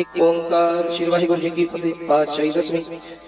एक ओंकार श्री वाहिगुरु जी की फतेह। पातशाही दसवीं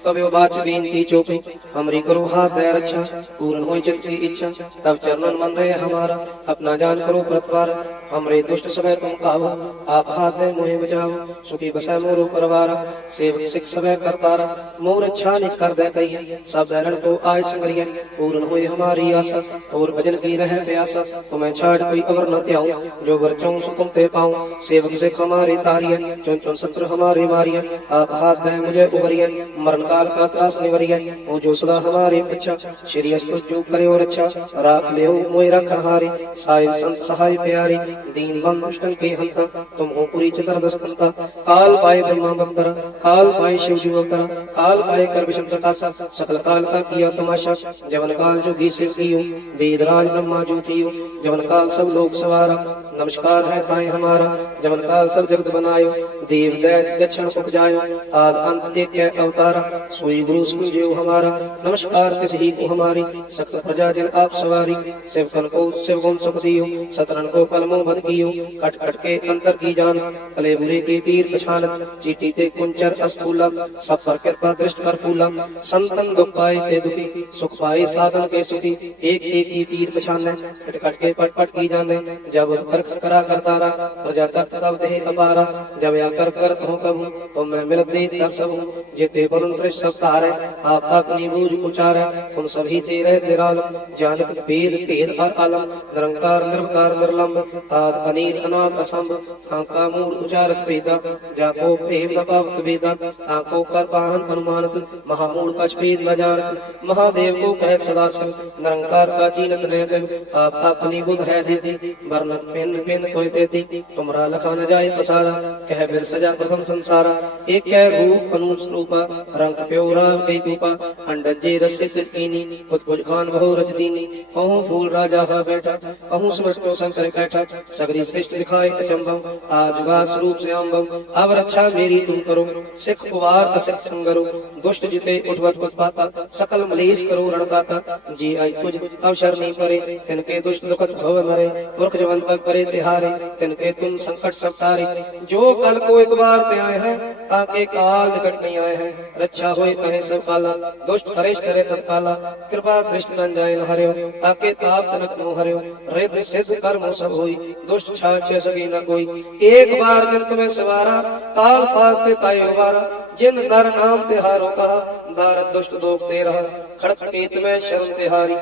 तब बाच बेनती चौपी हमरी करो हाथ दया रक्षा पूर्ण हो चित की इच्छा तब चरणन मन रहे हमारा अपना जान करो प्रतिवार हमरे दुष्ट समय तुम पावो आप हाथ दे मोहे बचाओ सुखी बसै मोरो परवारा सेवक सिख समय करतारा मोर अच्छा निज कर दे करिए सब बैरण को आय संगरिए पूर्ण हुई हमारी आशा और भजन की रह प्यासा तुम्हें छाड़ कोई अवर न त्याऊं जो वर चाहूं सो तुम ते पाऊं सेवक सिख हमारे तारिए चुन चुन शत्रु हमारे मारिए आप हाथ दे मुझे उबरिए मरण काल का त्रास निवरिए वो जो सदा हमारे पीछा श्री अस्तु जो करे और अच्छा राख ले मोय रखन हारे साहिब संत सहाय प्यारे दीन बंधु दुष्टन के हंता तुम हो पुरी चतुर्दश कंता काल पाए ब्रह्मा बंदरा काल पाए शिव जी अवतरा काल पाए कर विषम प्रकाशा सकल काल का किया तमाशा जवन काल जो घी से कियो वेदराज ब्रह्मा जो थियो जवन काल सब लोग सवारा नमस्कार है ताई हमारा जवन काल सब जगत बनायो देव दैत दक्षिण उपजायो आद अंत एक अवतारा सोई गुरु सुनजेव हमारा नमस्कार तिस ही को हमारी सकल प्रजा जन आप सवारी सेवकन को सेवकों सुख दियो सतरन को पलमो बद कियो कट कट के अंतर की जान भले बुरे के पीर पछान चीटी ते कुंचर अस्थूला सब पर कृपा दृष्ट कर फूला संतन दुख पाए ते दुखी सुख पाए साधन के सुखी एक एक ही पीर पछान कट कट के पट पट की जाने जब कर करा करतारा प्रजा तर्त तब दे अपारा जब या कर कर तो कबू तो मैं मिलत दे तर सब जेते बलन श्रेष्ठ सब तारे आप अपनी बूझ उचारे तुम सभी तेरे निराल जानत भेद भेद और आलम निरंकार निर्विकार निर्लंब आद अनील अनाथ असंभ आका मूल उचारत वेदा जाको प्रेम न पावत वेदा आको कर पाहन अनुमानत महामूल कछ भेद न जानत महादेव को कह सदा शिव निरंकार का जीनत न आप अपनी बुध है देती वर्णत पेन पेन कोई देती तुमरा लखा न जाए पसारा कह बिर सजा प्रथम संसारा एक कह रूप अनूप स्वरूपा रंग प्योरा कई रूपा अंडजे रसित कीनी कुछ कुछ खान बहु रच दीनी कहूँ फूल राजा हा बैठा कहूँ समझो शंकर बैठा सगरी श्रेष्ठ दिखाए अचंभव आजुगा स्वरूप से अम्भव अब रक्षा मेरी तुम करो सिख उवार असिख संगरो दुष्ट जिते उठवत पाता सकल मलेश करो रणदाता जी आई तुझ अवसर नहीं परे तिनके दुष्ट दुखत भव मरे पुरख जवन पग परे तिहारे तिनके तुम संकट सब तारे जो कल को एक बार ते आए हैं ताके काल निकट नहीं आए हैं रक्षा होए तहे सब काला दुष्ट हरेश करे तत्काला कृपा दृष्टि तन जाए न हरियो ताके ताप तनक नो हरियो रिद्ध सिद्ध कर्म सब होई दुष्ट छाछ सके न कोई एक बार जन तुम्हें सवारा काल पास ते पाए उबारा जिन नर नाम तिहारो कहा दारद दुष्ट दोग ते रहा खड़खेत में शरण तिहारी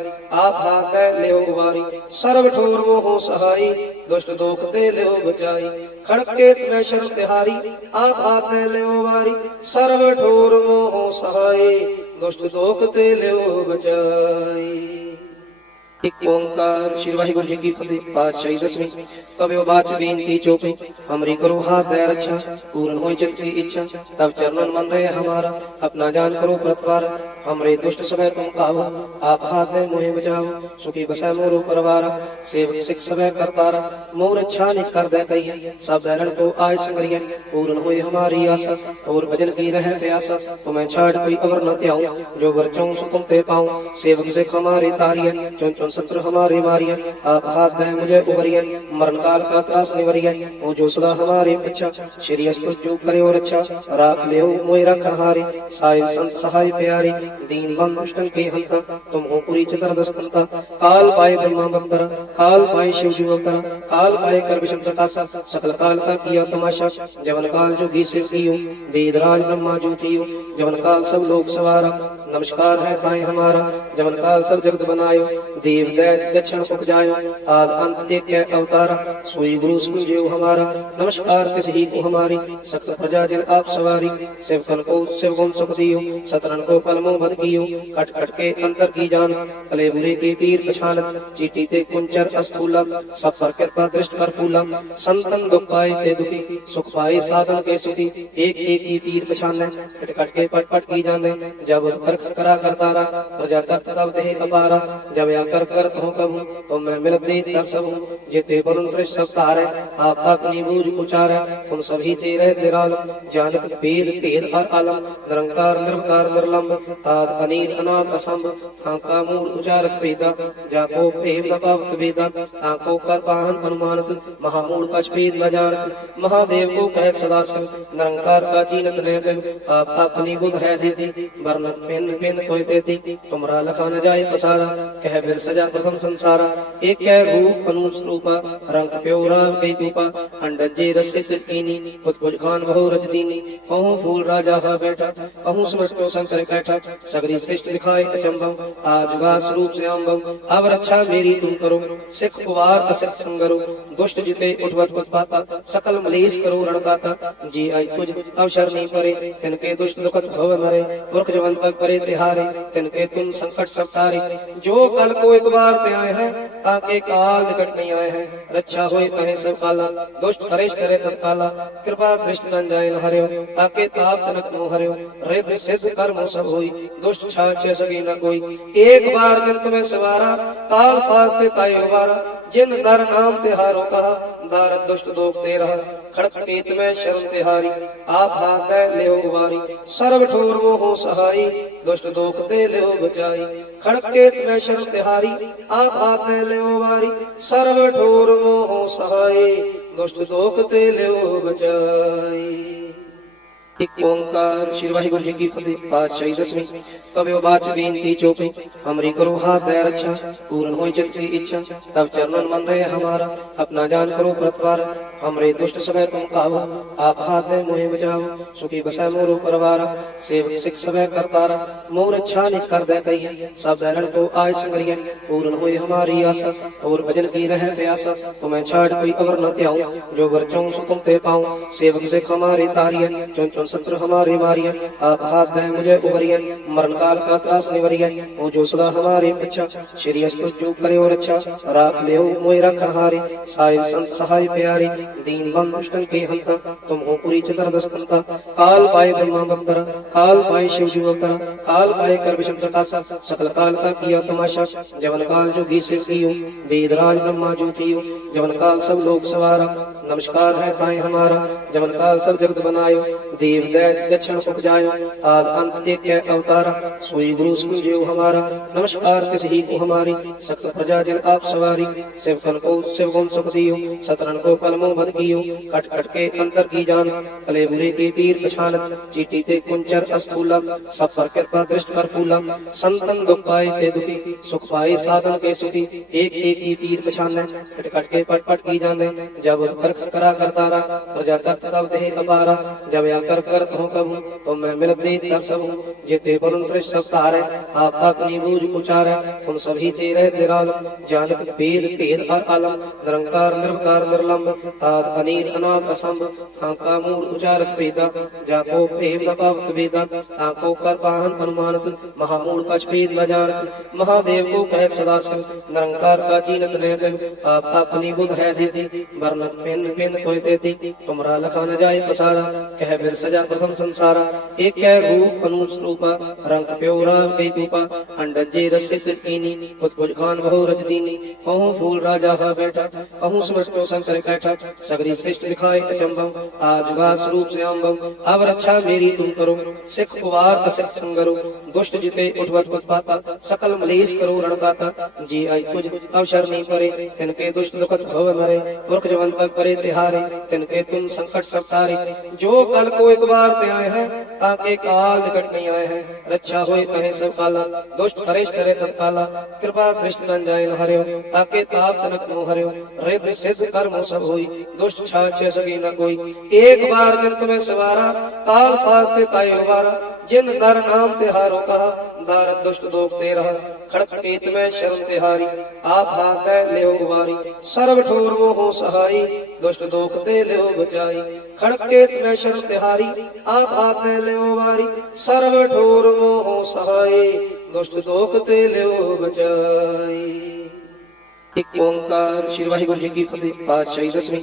आप हाथ ले उबारी सर्व ठोर मोह सहाई दुष्ट दोख ते ले बचाई खड़खेत में शरण तिहारी आप हाथ ले उबारी सर्व ठोर मोह सहाई दुष्ट दोख ते ले बचाई। एक ओंकार श्री वाहिगुरु जी की फतेह। पातशाही दसवीं तब बाच बेनती चौपी हमरी करो हाथ दया रक्षा पूर्ण हो चित की इच्छा तब चरणन मन रहे हमारा अपना जान करो प्रतिवार हमरे दुष्ट समय तुम पावो आप हाथ दे मोहे बचाओ सुखी बसै मोरो परवारा सेवक सिख समय करतारा मोर अच्छा निज कर दे करिए सब बैरण को आय संगरिए पूर्ण हुई हमारी आशा और भजन की रह प्यासा तुम्हें छाड़ कोई अवर न त्याऊं जो वर चाहूं सो तुम ते पाऊं सेवक सिख हमारे तारिए चुन चुन शत्रु हमारे मारिए आप हाथ दे मुझे उबरिए मरण काल का त्रास निवरिए वो जो सदा हमारे पीछा श्री अस्तु जो करे और अच्छा राख ले मोय रखन हारे साहिब संत सहाय प्यारे दीन बंधु दुष्टन के हंता तुम हो पुरी चतुर्दश कंता काल पाए ब्रह्मा बंदरा काल पाए शिव जी अवतरा काल पाए कर विषम प्रकाशा सकल काल का किया तमाशा जवन काल जो घी से कियो वेदराज ब्रह्मा जो थियो जवन काल सब लोग सवारा नमस्कार है ताई हमारा जवन काल सब जगत बनायो देव दैत दक्षिण उपजायो आद अंत एक अवतारा सोई गुरु सुनजेव हमारा नमस्कार तिस ही को हमारी सकल प्रजा जन आप सवारी सेवकन को सेवकों सुख दियो सतरन को पलमो बद कियो कट कट के अंतर की जान भले बुरे के पीर पछान चीटी ते कुंचर अस्थूला सब पर कृपा दृष्ट कर फूला संतन दुख पाए ते दुखी सुख पाए साधन के सुखी एक एक ही पीर पछान कट कट के पट पट की जाने जब कर करा करतारा प्रजा तरत तब देह अपारा जब आकर करत हो कबू तो मैं मिलत दे तर सबू जेते बरुण श्रेष्ठ सब तारे आप अपनी बूझ उचारा तुम सभी तेरे निराल जानत भेद भेद और आलम निरंकार निर्विकार निर्लंब आद अनील अनाद असंभ आका मूल उचारत वेदा जाको भेद न पावत वेदा ताको कर पाहन अनुमानत महामूल कछ भेद न जानत महादेव को कह सदा शिव निरंकार का चीनत नहीं आप अपनी बुध है देती वर्णत पिन पिन कोई देती तुमरा लखा न जाए पसारा कह बिर सजा प्रथम संसारा एक कह रूप अनूप रूपा रंग प्योरा कई रूपा अंडजे रसित कीनी पुत खान बहु रच दीनी कहूँ फूल राजा हा बैठा कहूँ समटो शंकर कैठा सगरी श्रेष्ठ दिखाए अचंबम आजुगा स्वरूप से अम्बम अब रक्षा मेरी तुम करो सिख कुवार असिख संगरो दुष्ट जिते उठवत पाता सकल मलेश करो रणदाता जी आई तुझ अवसर नहीं परे तिनके दुष्ट दुखत भव मरे मूर्ख जवन पग परे तिहारे तिनके तुम संकट सब तारे जो कल को एक बार ते आए हैं ताके काल निकट नहीं आए हैं रक्षा होए कहे सब काला दुष्ट हरेश करे तत्काला कृपा दृष्ट तन जाए न हरियो ताके ताप तनक नो हरियो रिद्ध सिद्ध कर्म सब होई दुष्ट छाछ सके न कोई एक बार जन तुम्हें सवारा काल फास ते ताई उबारा जिन नर नाम तिहारो कहा दारद दुष्ट दोख ते रहा खड़क केत में शरण तिहारी आप हाथ ले उबारी सर्व ठोर मोह सहाई दुष्ट दोख ते ले बचाई खड़क केत में शरण तिहारी आप हाथ ले उबारी सर्व ठोर मोह सहाई दुष्ट दोख ते ले बचाई। एक ओंकार श्री वाहिगुरु जी की फतेह। पातशाही दसवीं तब बाच बेनती चौपी हमरी करो हाथ दया रक्षा पूर्ण हो चित की इच्छा तब चरणन मन रहे हमारा अपना जान करो प्रतिवार हमरे दुष्ट समय तुम काबू आप हाथ दे मोहे बचाओ सुखी बसै मोरो परवारा सेवक सिख समय करतारा मोर अच्छा निज कर दे करिए सब बैरण को आय संगरिए पूर्ण होए हमारी आशा और भजन की रहे प्यासा तुम्हें छाड़ कोई अवर न त्याऊं जो बरचों सो तुम ते पाऊं सेवक सिख हमारे तारिए चुन चुन शत्रु हमारे मारिए आप हाथ दे मुझे उबरिए मरण काल का त्रास निवरिए वो जो सदा हमारे पीछा श्री अस्तु जो करे और अच्छा राख ले मोय रखन हारे साहिब संत सहाय प्यारे दीन बंद दुष्टन के हंता तुम हो पूरी चतुर्दश कंता काल पाए ब्रह्मा बंदरा काल पाए शिव जी अवतरा काल पाए कर विष्णु प्रकाशा सकल काल का किया तमाशा जवन काल जो घी से कियो वेदराज ब्रह्मा जो थियो जवन काल सब लोग सवारा नमस्कार है ताई हमारा जवन काल सब जगत बनायो देव दैत दक्षिण उपजायो आद अंत एक अवतारा सोई गुरु सुनजियो हमारा नमस्कार किस ही को हमारी सकल प्रजा जन आप सवारी सेवकन को शिव गुण सुख दियो सतरन को पलमो बद कियो कट कट के अंतर की जान भले बुरे के पीर पछानत चीटी ते कुंचर अस्थूला सब पर कृपा दृष्ट कर फूला संतन दुख पाए ते दुखी सुख पाए साधन के सुखी एक एक ही पीर पछाने कट कट के पट पट की जाने जब कर करा करतारा प्रजा तरत तब देह अपारा जब आकर करत हो कबू तो मैं मिलत दे तर सबू जेते बरुण श्रेष्ठ सब तारे आप अपनी बूझ उचारे तुम सभी तेरे निराल जानत भेद भेद और आलम निरंकार निर्विकार निर्लंब आद अनील अनाद असंभ आका मूल उचारत वेदा जाको भेद न पावत वेदा ताको कर पाहन अनुमानत महामूल कछ भेद न जानत महादेव को कह सदा शिव निरंकार का चीनत नहीं आप अपनी बुध है देती वर्णत पिन पिन कोई देती तुमरा लखा न जाए पसारा कह बिर सजा प्रथम संसारा एक कह रूप अनूप रूपा रंग प्योरा कई रूपा अंडजे रसित कीनी पुत खान बहु रच दीनी कहूँ फूल राजा हा बैठा कहूँ समटो शंकर कैठा सगरी श्रेष्ठ दिखाए अचंबम आजुगा स्वरूप से अम्बम अब रक्षा मेरी तुम करो सिख कुवार असिख संगरो दुष्ट जिते उठवत पाता सकल मलेश करो रणदाता जी आई तुझ अवसर नहीं परे तिनके दुष्ट दुखत भव मरे मूर्ख जवन पग परे तिहारे तिनके तुम संकट सब तारे जो कल को एक बार ते आए हैं ताके काल निकट नहीं आए हैं रक्षा होए कहे सब काला दुष्ट हरेश करे तत्काला कृपा दृष्ट तन जाए न हरियो ताके ताप तनक नो हरियो रिद्ध सिद्ध कर्म सब होई दुष्ट छाछ सके न कोई एक बार जन तुम्हें सवारा काल फास ते ताई उबारा जिन नर नाम तिहारो कहा दारद दुष्ट दोख ते रहा खड़क केत में शरण तिहारी आप हाथ ले उबारी सर्व ठोर मोह सहाई दुष्ट दोख ते ले बचाई खड़क केत में शरण तिहारी आप हाथ ले उबारी सर्व ठोर मोह सहाई दुष्ट दोख ते ले बचाई। ਇੱਕ ਓੰਕਾਰ ਸ਼੍ਰੀ ਵਾਹਿਗੁਰੂ ਜੀ ਕੀ ਫਤਿਹ। ਪਾਤਸ਼ਾਹੀ ਦਸਵੀਂ।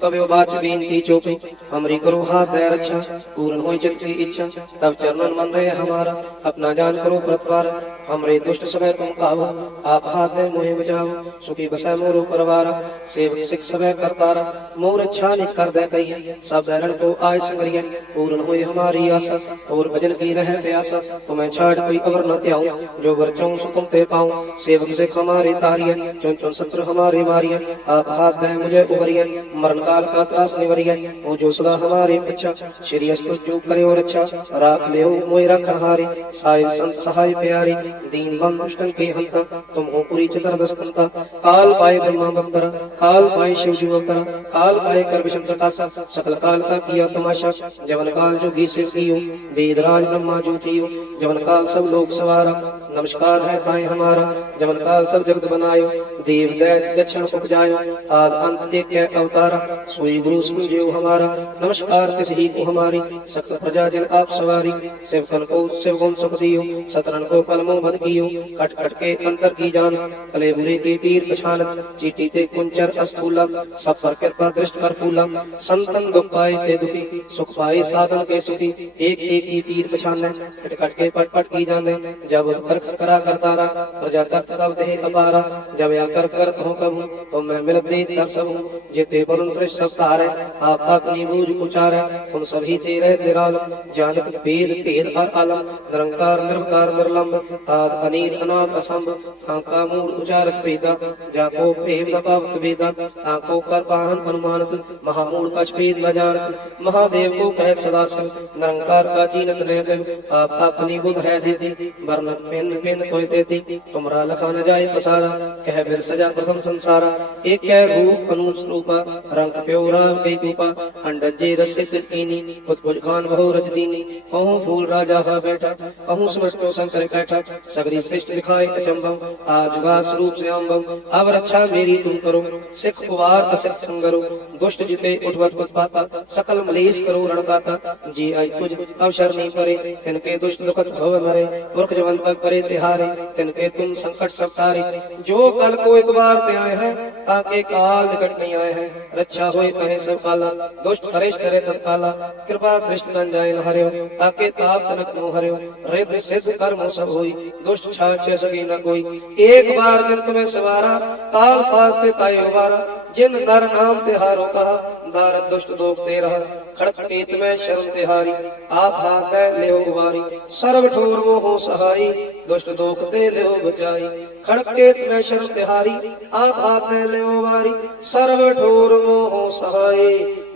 ਤਬਿਓ ਬਾਚ ਬੇਨਤੀ ਚੋਪੇ हमरी करो हाथ दया रक्षा पूर्ण हो चित की इच्छा तब चरणन मन रहे हमारा अपना जान करो प्रतिवार हमरे दुष्ट समय तुम आवो आप हाथ दे मोहे बचाओ सुखी बसै मोरो परवारा सेवक सिख समय करतारा मोर अच्छा निज कर दे करिए सब बैरण को आय संगरिए पूर्ण होए हमारी आशा और भजन की रहे प्यासा तुम्हें छाड़ कोई अवर न त्याऊं जो बरचों सो तुम ते पाऊं सेवक सिख हमारे तारिए चुन चुन शत्रु हमारे मारिए आप हाथ दे मुझे उबरिए मरण काल का त्रास निवरिए वो जो सदा हमारे पीछा श्री अस्तु जो करे और अच्छा राख ले मोय रखन हारे साहिब संत सहाय प्यारे दीन बंधु दुष्टन के हंता तुम हो पूरी चतुर्दश कंता काल पाए ब्रह्मा बंदरा काल पाए शिव जी अवतरा काल पाए कर विषम प्रकाशा सकल काल का किया तमाशा जवन काल जो घी से कियो वेदराज ब्रह्मा जो थियो जवन काल सब लोग सवारा नमस्कार है ताई हमारा जवन काल सब जगत बनायो देव दैत दक्षिण उपजायो आद अंत एक अवतारा सोई गुरु सुनजेव हमारा नमस्कार तिस ही को हमारी सकल प्रजा जन आप सवारी सेवकन को सेवगुण सुख दियो सतरन को पलमो बद कियो कट कट के अंतर की जान भले बुरे के पीर पछान चीटी ते कुंचर अस्थूला सब पर कृपा दृष्ट कर फूला संतन दुख पाए ते दुखी सुख पाए साधन के सुखी एक एक ही पीर पछान कट कट के पट पट की जाने जब कर करा करतारा प्रजा तरत तब दे अपारा जब या कर कर हो कबू तो मैं मिलत दे तर सब जेते बलन श्रेष्ठ सब तारे आप अपनी बूझ उचारे तुम सभी तेरे निराल जानत भेद भेद और आलम निरंकार निर्विकार निर्लंब आद अनील अनाद असंभ आका मूल उचारत वेदा जाको भेद न पावत वेदा ताको कर पाहन अनुमानत महामूल कछ भेद न जानत महादेव को कह सदा शिव निरंकार का जीनत न आप अपनी बुध है देती वर्णत पेन पेन तोय देती तुमरा लखा न जाए पसारा कह बिर सजा प्रथम संसारा एक कह रूप अनूप रूपा रंग प्यो राम कई रूपा अंडजे रसित कीनी कुछ खान बहु रजदीनी कहूँ फूल राजा हा बैठा कहूँ समझो शंकर बैठा सगरी श्रेष्ठ दिखाए अचंभव आजुगा स्वरूप से अम्भव अब रक्षा मेरी तुम करो सिख उवार असिख संगरो दुष्ट जिते उठवत पाता सकल मलेश करो रणकाता जी आई तुझ अवसर नहीं परे तिनके दुष्ट दुखत भव मरे पुरख जवन पग परे तिहारे तिनके तुम संकट सब तारे जो कल को एक बार ते आए हैं ताके काल निकट नहीं आए हैं रक्षा होए कहे सब काला दुष्ट हरेश करे तत्काला कृपा दृष्टि तन जाए न हरियो ताके ताप तनक नो हरियो रिद्ध सिद्ध कर्म सब होई दुष्ट छाछ सगी न कोई एक बार जन तुम्हें सवारा काल पास के पाए उबारा जिन नर नाम तिहारो कहा दारद दुष्ट दोख ते रहा खड़क पेत में शर्म तिहारी आप हाथ ले उबारी सर्व ठोर मोह सहाई दुष्ट दोख ते ले बचाई खड़क पेत में शर्म तिहारी आप हाथ ले उबारी सर्व ठोर मोह सहाई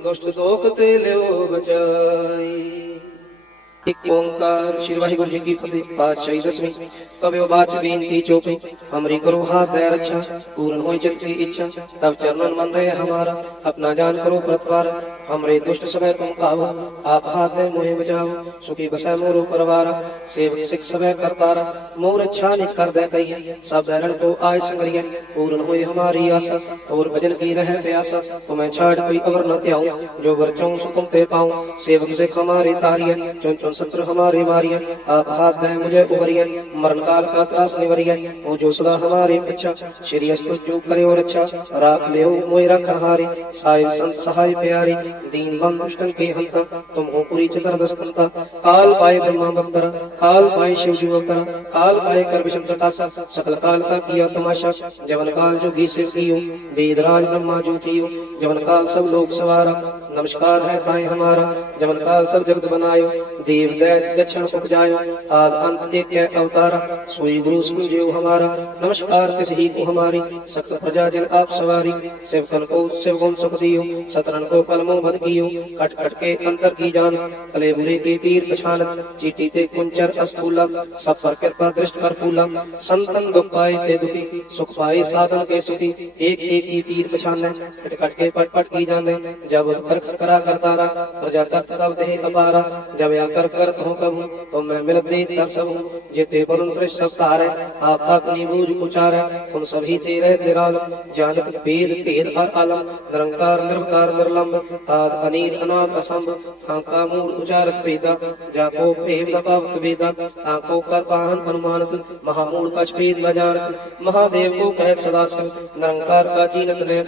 दुष्ट दोख ते ले बचाई। एक ओंकार श्री वाहिगुरु जी की फतेह। पातशाही दसवीं। तबेओ बाच बेनती चोपे हमरी करो हाथ दया रक्षा पूर्ण हो चित की इच्छा तब चरणन मन रहे हमारा अपना जान करो प्रतिवार हमरे दुष्ट समय तुम आवो आप हाथ दे मोहे बचाओ सुखी बसै मोरो परवारा सेवक सिख समय करतारा मोर अच्छा निज कर दे करिए सब बैरण को आय संगरिए पूर्ण होए हमारी आशा और भजन की रहे प्यासा तुम्हें छाड़ कोई अवर न त्याऊं जो बरचों सो तुम ते पाऊं सेवक सिख हमारे तारिए चुन चुन शत्रु हमारे मारिए आप हाथ दे मुझे उबरिए मरण काल का त्रास निवरिए वो जो सदा हमारे पीछा श्री अस्तु जो करे और अच्छा राख ले मोय रखन हारे साहिब संत सहाय प्यारे दीन बंधु दुष्टन के हंता तुम हो पूरी चतुर्दश कंता काल पाए ब्रह्मा बंदरा काल पाए शिव जी अवतरा काल पाए कर विषम प्रकाशा सकल काल का किया तमाशा जवन काल जो घी से कियो वेदराज ब्रह्मा जो थियो जवन काल सब लोग सवारा नमस्कार है ताई हमारा जवन काल सब जगत बनायो देव दैत दक्षिण उपजायो आद अंत एक अवतारा सोई गुरु सुनजेव हमारा नमस्कार तिस ही को हमारी सकल प्रजा जन आप सवारी सेवकन को सेवगुण सुख दियो सतरन को पलमो बद कियो कट कट के अंतर की जान भले बुरे के पीर पछान चीटी ते कुंचर अस्थूला सब पर कृपा दृष्ट कर फूला संतन दुख पाए ते दुखी सुख पाए साधन के सुखी एक एक ही पीर पछान कट कट के पट पट की जाने जब कर करा करतारा प्रजा तरत तब दे अपारा जब या कर करत हूँ कबू तो मैं मिलत दे तर सब हूँ जेते बदन श्रेष्ठ सब तारे आप अपनी बूझ उचारे तुम सभी तेरे निराल जानत वेद भेद और आलम निरंकार निर्विकार निर्लंब आद अनील अनाद असंभ ताका मूल उचारत वेदा जाको भेद न पावत वेदा ताको कर पाहन अनुमानत महामूल कछ भेद न जानत महादेव को कह सदा शिव निरंकार का चीनत नहीं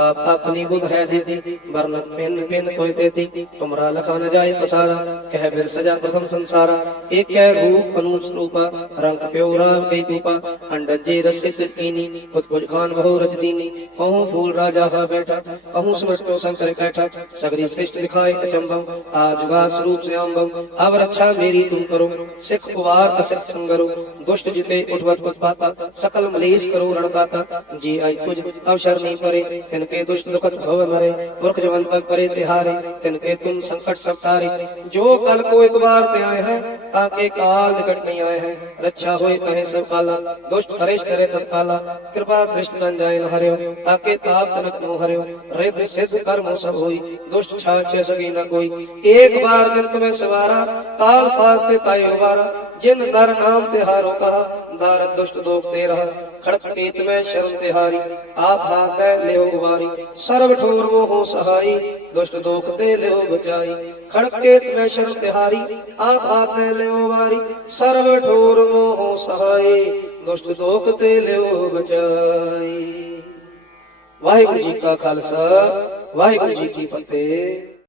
आप अपनी बुध है देती वर्णत पिन पिन कोई देती तुमरा लखा न जाए पसारा कह बिर सजा प्रथम संसारा एक कह रूप अनुज रूपा रंग प्योरा कई रूपा अंडजे रसित कीनी खुद खान बहु रच दीनी कहूँ फूल राजा हा बैठा कहूँ समटो शंकर कैठा सगरी श्रेष्ठ दिखाए अचंभव आजुगा स्वरूप से अम्भव अब रक्षा मेरी तुम करो सिख कुवार असिख संगरो दुष्ट जिते उठवत पाता सकल मलेश करो रणदाता जी आई तुझ तब शरणी परे तिनके दुष्ट दुखत भव मरे मूर्ख जवन पग परे तिहारे तिनके तुम संकट सब तारे जो कल को एक बार ते आए हैं ताके काल निकट नहीं आए हैं रक्षा होए कहे सब काला दुष्ट हरेश करे तत्काला कृपा दृष्ट तन जाए न हरियो ताके ताप तनक मोह हरियो रिद्ध सिद्ध कर्म सब होई दुष्ट छाछ सके न कोई एक बार दिन तुम्हें सवारा काल फास के पाए उबारा जिन नर नाम तिहारो कहा दारद दुष्ट दोख दे रहा खड़क केत में शरण तिहारी आप हाथ ले उबारी सर्व ठोर मोह सहाई दुष्ट दोख दे ले बचाई खड़क केत में शरण तिहारी आप हाथ ले उबारी सर्व ठोर मोह सहाई दुष्ट दोख दे ले बचाई। वाहिगुरु जी का खालसा वाहिगुरु जी की फतेह।